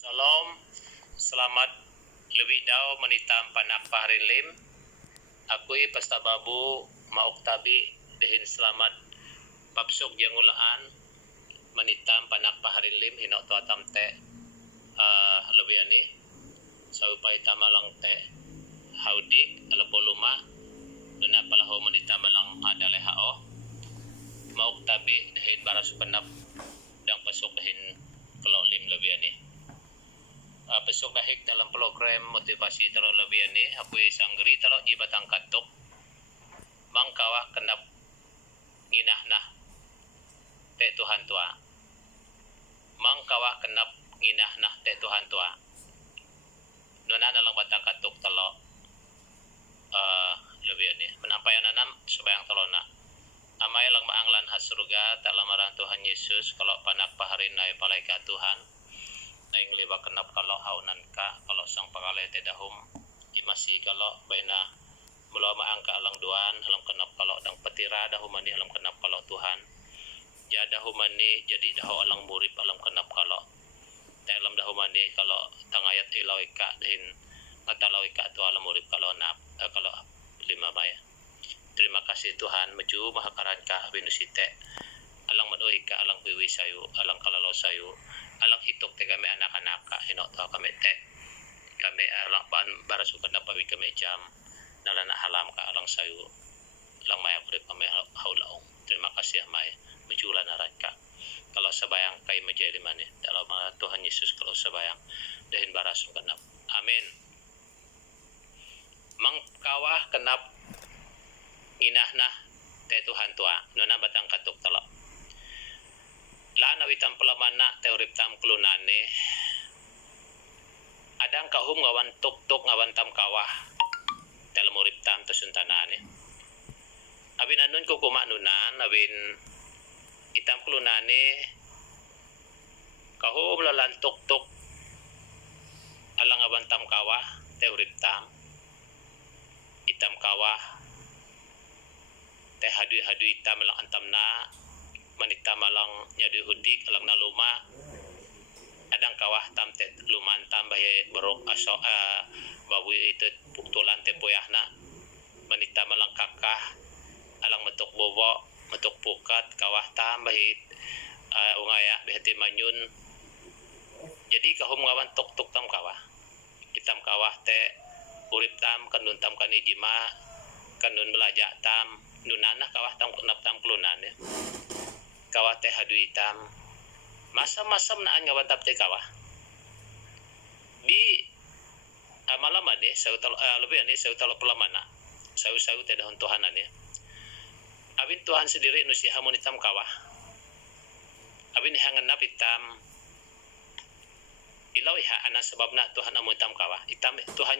Salam, selamat lebih daw manitam panak paharin lim. Akui pasta babu mauk tabi dehin selamat papsok jangulaan manitam panak paharin lim hinok tua tamte lebih ani. Saupai tamalang te haudik alapoluma duna palaho manitam malang adaleh hao. Mauk tabi dehin barasu penap dang pasok dehin kalau lim lebih ani. Besok dahik dalam program motivasi terlalu lebih ini aku sanggri terlalu di batang katuk mangkawah kenap nginah nah te Tuhan tua mangkawah kenap nginah nah te Tuhan tua nona dalam batang katuk terlalu lebih ini menampayan anam sebayang telona amai lang maanglan has surga tak lamaran Tuhan Yesus kalau panak paharin nai palaikat Tuhan naing liba kenap kalau haunan ka kalau sang pagalay te dahum imasi kalau baina mula maangka alang duan alam kenap kalau dang petira dahumani alam kenap kalau Tuhan ya dahumani jadi dahu alang murib alam kenap kalau te alam dahumani kalau tangayat ilaw ika dahin ngatalaw ika tu alam murib kalau nap kalau lima maya. Terima kasih Tuhan meju mahakaran ka binusite alang madoy ka alang biwi sayu alang kalalaw sayu alang hitok te kami anak-anak hinok to kami te kami alang ban barasukan na pawi kami jam nalana halam ka alang sayu alang maya kurip kami haulaong. Terima kasih amay mejulan naran ka kalau sabayang kay majeli mani dalam Tuhan Yesus kalau sabayang dahin barasung kenap amin. Mangkawah kenap nginah nah te Tuhan tua nona batang katuk talak lana witam pelamana teorip tam kelunane adang kahum ngawan tuk ngawan tam kawah dalam urip tam tasuntanane abin anun kukumak nunan abin itam kelunane kahum lalan tuk alang ngawan tam kawah teorip tam itam kawah teh hadu itam lang antam na manita malang nyadu hudik alang naluma adang kawah tam te luman tam baye berok aso bawi itu puktulan te poyahna manita malang kakah alang metuk bobo metuk pukat kawah tam bayi ungaya behati manyun jadi kahum ngawan tuk tam kawah hitam kawah te urip tam kanun tam kanijima kanun belajak tam nunanah kawah tam kenap tam kelunan ya kawah teh hadu hitam masam-masam naan ngawan tap teh kawah di malam ane sau lebih ane sau talo pelamana sau teh dahun Tuhan ane abin Tuhan sendiri nusi hamun hitam kawah abin hangan nap hitam ilaw iha ana sebabna Tuhan amun hitam kawah hitam Tuhan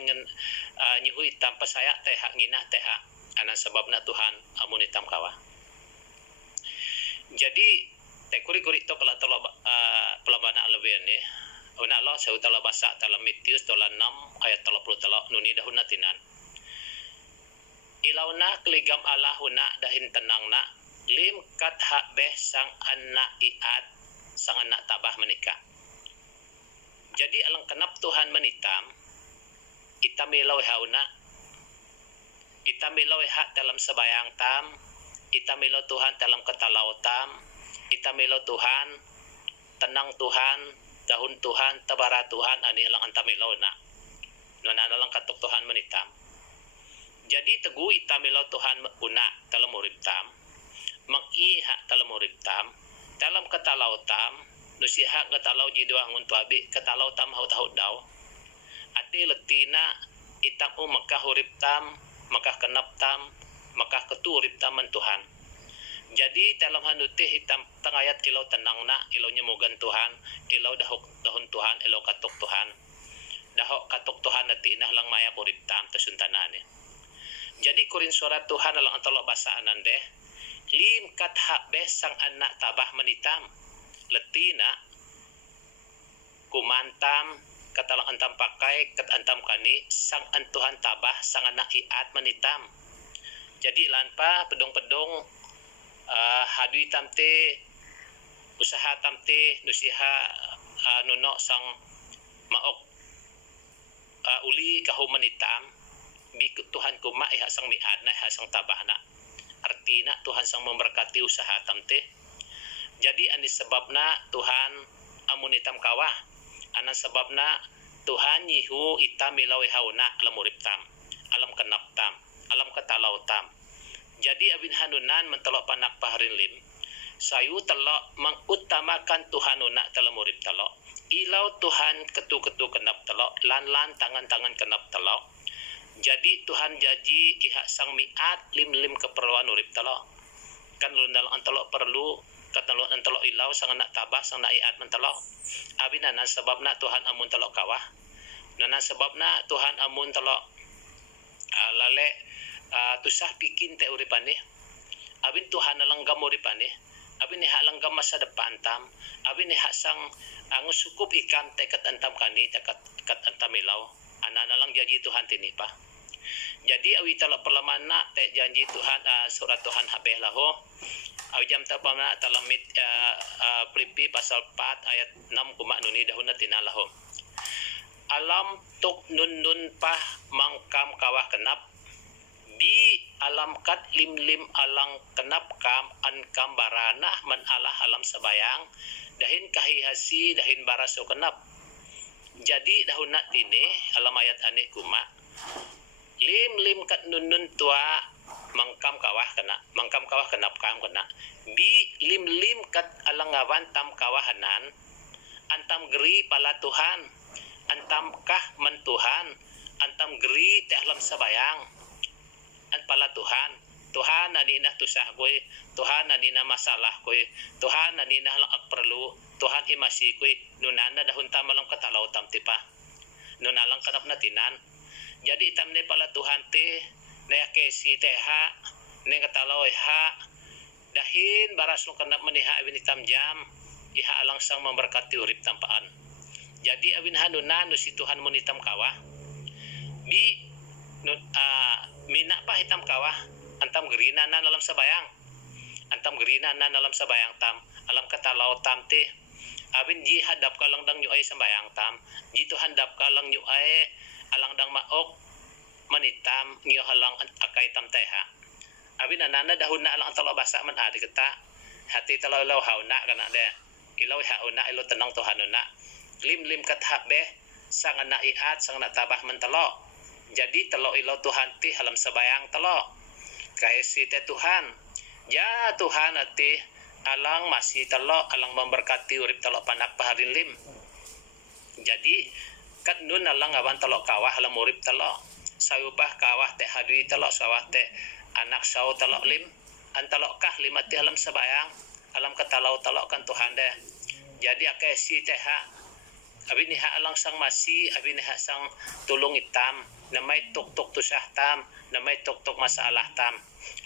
nyuhu hitam pasaya teh hak nginah teh hak ana sebabna Tuhan amun hitam kawah. Jadi tekuri-kuri to kala tolo pelabana lebian ni. Una Allah sau tala basa dalam Matius 6 ayat 33 nuni dahuna tinan. Ilauna keligam Allah huna dahin tenangna lim kat hak beh sang anak iat sang anak tabah menikah. Jadi alang kenap Tuhan menitam itamilaw hauna itamilaw hak dalam sebayang tam itamilaw Tuhan dalam ketalaw tam itamilaw Tuhan tenang Tuhan dahun Tuhan tabara Tuhan ani lang antamilaw na nana lang katok Tuhan menitam jadi tegu itamilaw Tuhan una dalam urip tam mag-iha dalam urip tam dalam ketalaw tam nusiha ketalaw jidwa ngun tuabi ketalaw tam haut daw ati letina itamu makah urip tam makah kenap tam makah keturip taman Tuhan. Jadi dalam hanutih hitam tangayat ilaw tenang na ilaw nyemogan Tuhan ilaw dahon Tuhan ilaw katok Tuhan dahok katok Tuhan nati nah lang maya kurip tam tasuntanane. Jadi kurin surat Tuhan alang antalo basaanan deh lim kat hak besang anak tabah menitam letina kumantam katalang antam pakai kat antam kani sang antuhan tabah sang anak iat menitam jadi lanpa pedong-pedong hadu hitam te usaha tam te nusiha nuno sang maok uli kahuman hitam bikut Tuhan kuma sang miad na sang tabah na artina Tuhan sang memberkati usaha tamte. Jadi ani sebabna Tuhan amun hitam kawah anan sebabna Tuhan yihu itam milawi hauna alam urip tam alam kenap tam alam katalau tam. Jadi abin hanunan mentelok panak paharin lim sayu telok mengutamakan Tuhan una dalam urip telok ilau Tuhan ketu-ketu kenap telok lan tangan-tangan kenap telok. Jadi Tuhan janji ihak sang miat lim keperluan urip telok kan lundal antelok perlu katalok antelok ilau sang anak tabah sang nak iat mentelok abin anan sebabna Tuhan amun telok kawah nana sebabna Tuhan amun telok lale tusah pikin te uripane abin Tuhan langgam uripane abin hak langgam masa depan tam abin hak sang angus sukup ikan tekat antam kani tekat antam ilau anak lang janji Tuhan tinipa. Jadi awi talak perlamana te janji Tuhan surat Tuhan habeh laho awi jam tapamna talamit Filipi pasal 4 ayat 6 kuma nuni dahuna tinalaho alam tuk nun pah mangkam kawah kenap bi alam kat lim alang kenap kam an kam baranah man alah alam sebayang dahin kahihasi dahin baraso kenap. Jadi dahuna tini alam ayat aneh kuma lim kat nun tua mangkam kawah kenap kam kena bi lim kat alangawan tam kawahanan antam geri pala Tuhan antam kah men Tuhan antam geri te alam sebayang an pala Tuhan adina tusah koy Tuhan adina masalah koy Tuhan adina lang perlu Tuhan imasi koy nunana dahun tamalang katalaw tam tipa nunalang kanap natinan. Jadi tamne pala Tuhan te ne kesi te ha ne katalaw ha dahin baras lo kanap maniha awin itam jam iha alang sang memberkati urip tampaan. Jadi awin hanunan no si Tuhan munitam kawah bi mina pa hitam kawah antam gerina na dalam sebayang tam alam katalaw tam te abin ji hadap kalang dang nyuai sembayang tam ji Tuhan hadap kalang nyuai alang dang maok manitam ngiyo halang akay tam teha abin anana dahun na alang talo basa man adi kita hati talo law hauna kana de ilaw hauna ilo tenang Tuhan na lim kat habe sang anak iat sang anak tabah mentelo. Jadi telo ilo Tuhan ti halam sebayang telo kaisi te Tuhan ya Tuhan ati alang masih telo alang memberkati urip telo panak paharin lim. Jadi kat nun alang awan telo kawah alam urip telo sayubah kawah te hadui telo sawah te anak sau telo lim antelo kah limati alam sebayang alam katalau telo kan Tuhan de. Jadi akaisi te ha abin ha alang sang masih abin ha sang tulung hitam namay tuk tusah tam namay tuk masalah tam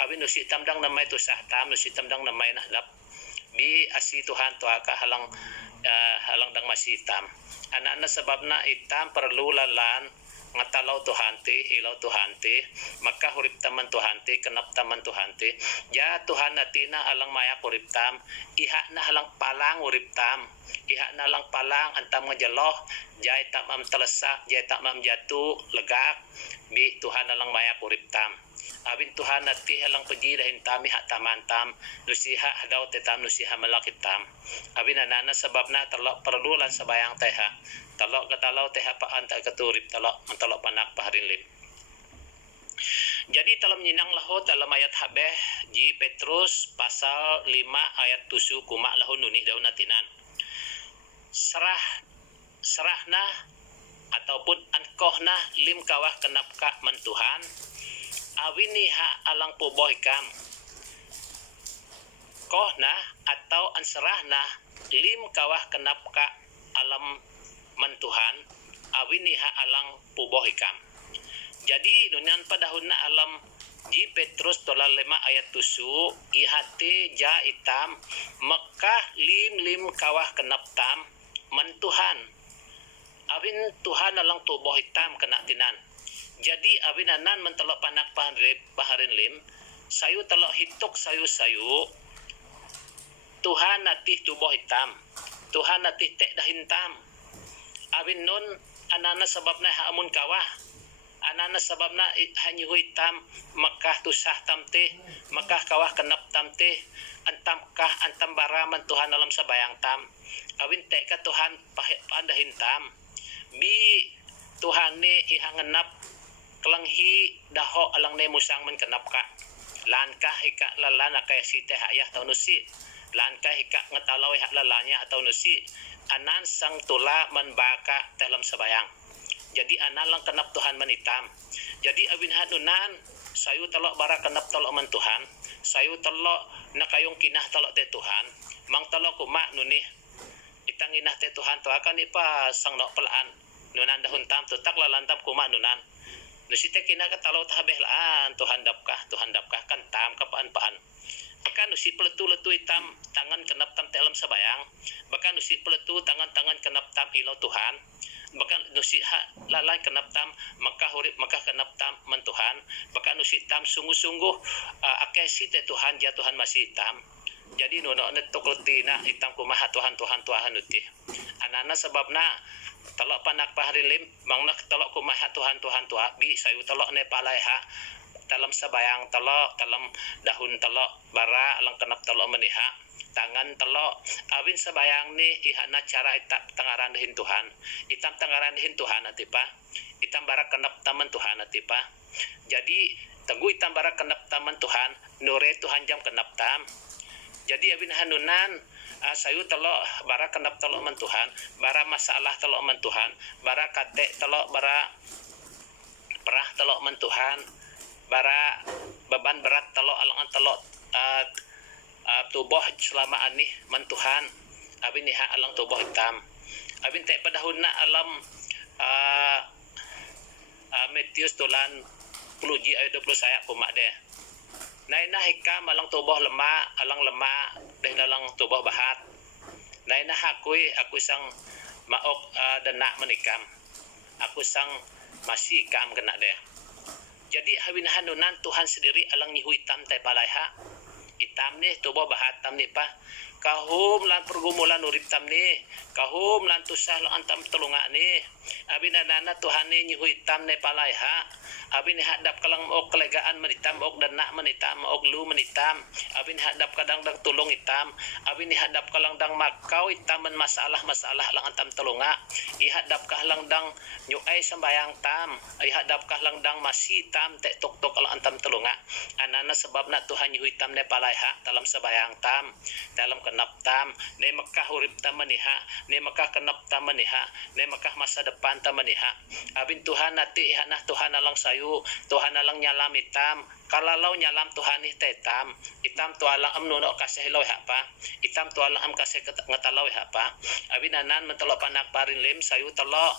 abin nusi tam dang namay tusah tam nusi tam dang namay nahlap bi asi Tuhan tuaka halang dang masih tam anak sebabna itam perlu lalan ngatalaw Tuhan ti ilaw Tuhan ti maka hurip taman Tuhan ti kenap taman Tuhan ti ya Tuhan natina alang maya hurip tam iha na halang palang hurip tam iha na lang palang antam ngajeloh jay tamam telesak jay tamam jatuh legak bi Tuhan alang maya hurip tam abin Tuhan nati alang pergi dahin tam iha taman tam nusiha hadaw te tam nusiha malakit tam abin anana sebabna telok perlu lan sebayang teha talok katalaw teha paan ta katurip talok mentalok panak paharin lim. Jadi talam nyinang laho dalam ayat habeh ji Petrus pasal 5 ayat 7 kuma laho nuni daun natinan serahna ataupun ankohna lim kawah kenap ka men Tuhan awini ha alang puboh ikam kohna atau anserahna lim kawah kenap ka alam mentuhan awini ha alang puboh ikam. Jadi nunan padahun na alam ji Petrus tola 5 ayat 7 ihate ja itam Mekah lim kawah kenap tam mentuhan awin Tuhan alang tuboh hitam kena tinan. Jadi awin anan mentelok panak paharin lim sayu telok hituk sayu Tuhan natih tuboh hitam Tuhan natih tek dahin tam Awin nun anana sebabna haamun kawah. Anana sababna hanyu hitam Mekah tusah tamte Mekah kawah kenap tamte antam kah antam baraman Tuhan dalam sabayang tam awin teka Tuhan pandahin tam bi Tuhan ni ihangenap kelanghi daho alang ne musang men kenap ka lankah ika lalana kaya si teh ayah tau nusi lankah ika ngetalau hak lalanya atau nusi anan sang tula menbaka dalam sabayang. Jadi analang kenap Tuhan menitam. Jadi awin hanunan sayu telok bara kenap telok men Tuhan. Sayu telok nakayong kinah telok te Tuhan. Mang telok kumak nuni. Itang inah te Tuhan tu akan ipa sang nok pelaan. Nunan dahun tam tu tak lalantam kumak nunan. Nusite kinah ka telok tahabeh laan Tuhan dapkah kan tam kapaan-paan. Bahkan nusi peletu-letu hitam tangan kenap tam dalam sabayang. Bahkan nusi peletu tangan-tangan kenap tam ilau Tuhan. Bahkan nusi lalai kenap tam maka hurip maka kenap tam men Tuhan bahkan nusi tam sungguh-sungguh akesi te Tuhan ja Tuhan masih hitam jadi nuno netok letina hitam kumaha Tuhan uti anana sebabna telok panak paharilim mangnak telok kumaha Tuhan bi sayu telok ne palaiha dalam sabayang telok dalam dahun telok bara alang kenap telok meniha tangan telok awin sabayang ni ihana cara itam tangaran dehin Tuhan itam tangaran dehin Tuhan atipa itam bara kenap taman Tuhan atipa jadi teguh itam bara kenap taman Tuhan nure Tuhan jam kenap tam jadi awin hanunan sayu telok bara kenap telok men Tuhan bara masalah telok men Tuhan bara kate telok bara perah telok men Tuhan bara beban berat telok alang telok tubuh selama ani man Tuhan abin niha alang tubuh hitam abin te padahuna alam Matius tulan puluji ayat 20 saya kumak deh naina hikam alang tubuh alang lemah deh dalang tubuh bahat naina aku sang maok denak menikam aku sang masih kam kena deh jadi hawin hanunan Tuhan sendiri alang nyihu hitam te palaiha hitam ni tubuh bahatam ni pa kahum lan pergumulan urip tam ni kahum lan tusah lan antam telunga ni abin anana Tuhan ni nyihu hitam ni palaiha abin hadap kalang ok kelegaan menitam ok denak menitam ok lu menitam abin hadap kadang dang tulung hitam abin hadap kalang dang makau hitam men masalah lang antam telunga ihadap kahlang dang nyuai sembayang tam ihadap kahlang dang masih tam tek tok lang antam telunga anana sebabna Tuhan nyihu hitam ni palaiha dalam sembayang tam dalam kenap tam ne Mekah urip tam meniha ne Mekah kenap tam meniha ne Mekah masa depan tam meniha abin Tuhan nati hanah Tuhan alang sayu Tuhan alang nyalam hitam kalalau nyalam Tuhan hitam hitam tu alang amnuno kasih loh apa hitam tu alang am kasih ngetalau apa abin anan mentelok panak parin lim sayu telok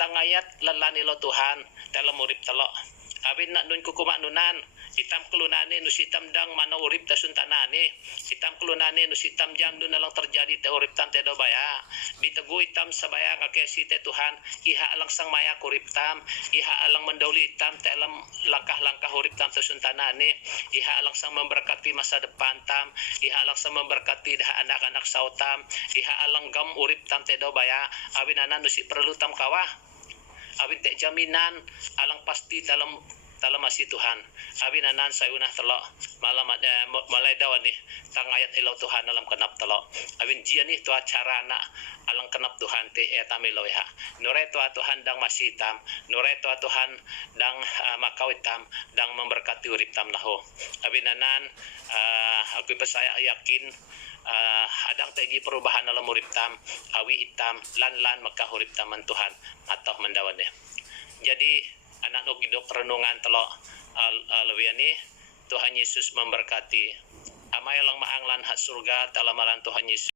tangayat lelani lo Tuhan dalam urip telok abin nak nun kukumak nunan hitam kelunane nusitam dang mana urip ta suntanane hitam kelunane nusitam jang dun alang terjadi te urip tam te do baya bitegu hitam sabaya kakesi te Tuhan iha alang sang maya urip tam iha alang mendauli hitam te alam langkah-langkah urip tam te suntanane iha alang sang memberkati masa depan tam iha alang sang memberkati dah anak-anak sautam iha alang gam urip tam te do baya awin anan nusi perlu tam kawah awin te jaminan alang pasti dalam masih Tuhan abin anan sayunah telok malam malai dawan ni tangayat ilau Tuhan dalam kenap telok abin jia ni tua cara nak alang kenap Tuhan te tamilo ha nure tua Tuhan dang masih hitam nure tua Tuhan dang makau hitam dang memberkati urip tam lahu abin anan aku percaya yakin hadang tegi perubahan dalam urip tam awi hitam lan maka urip taman Tuhan atau mendawan ya jadi anak nuk hidup renungan telok lewiani Tuhan Yesus memberkati amai lang maang lan hak surga talamaran Tuhan Yesus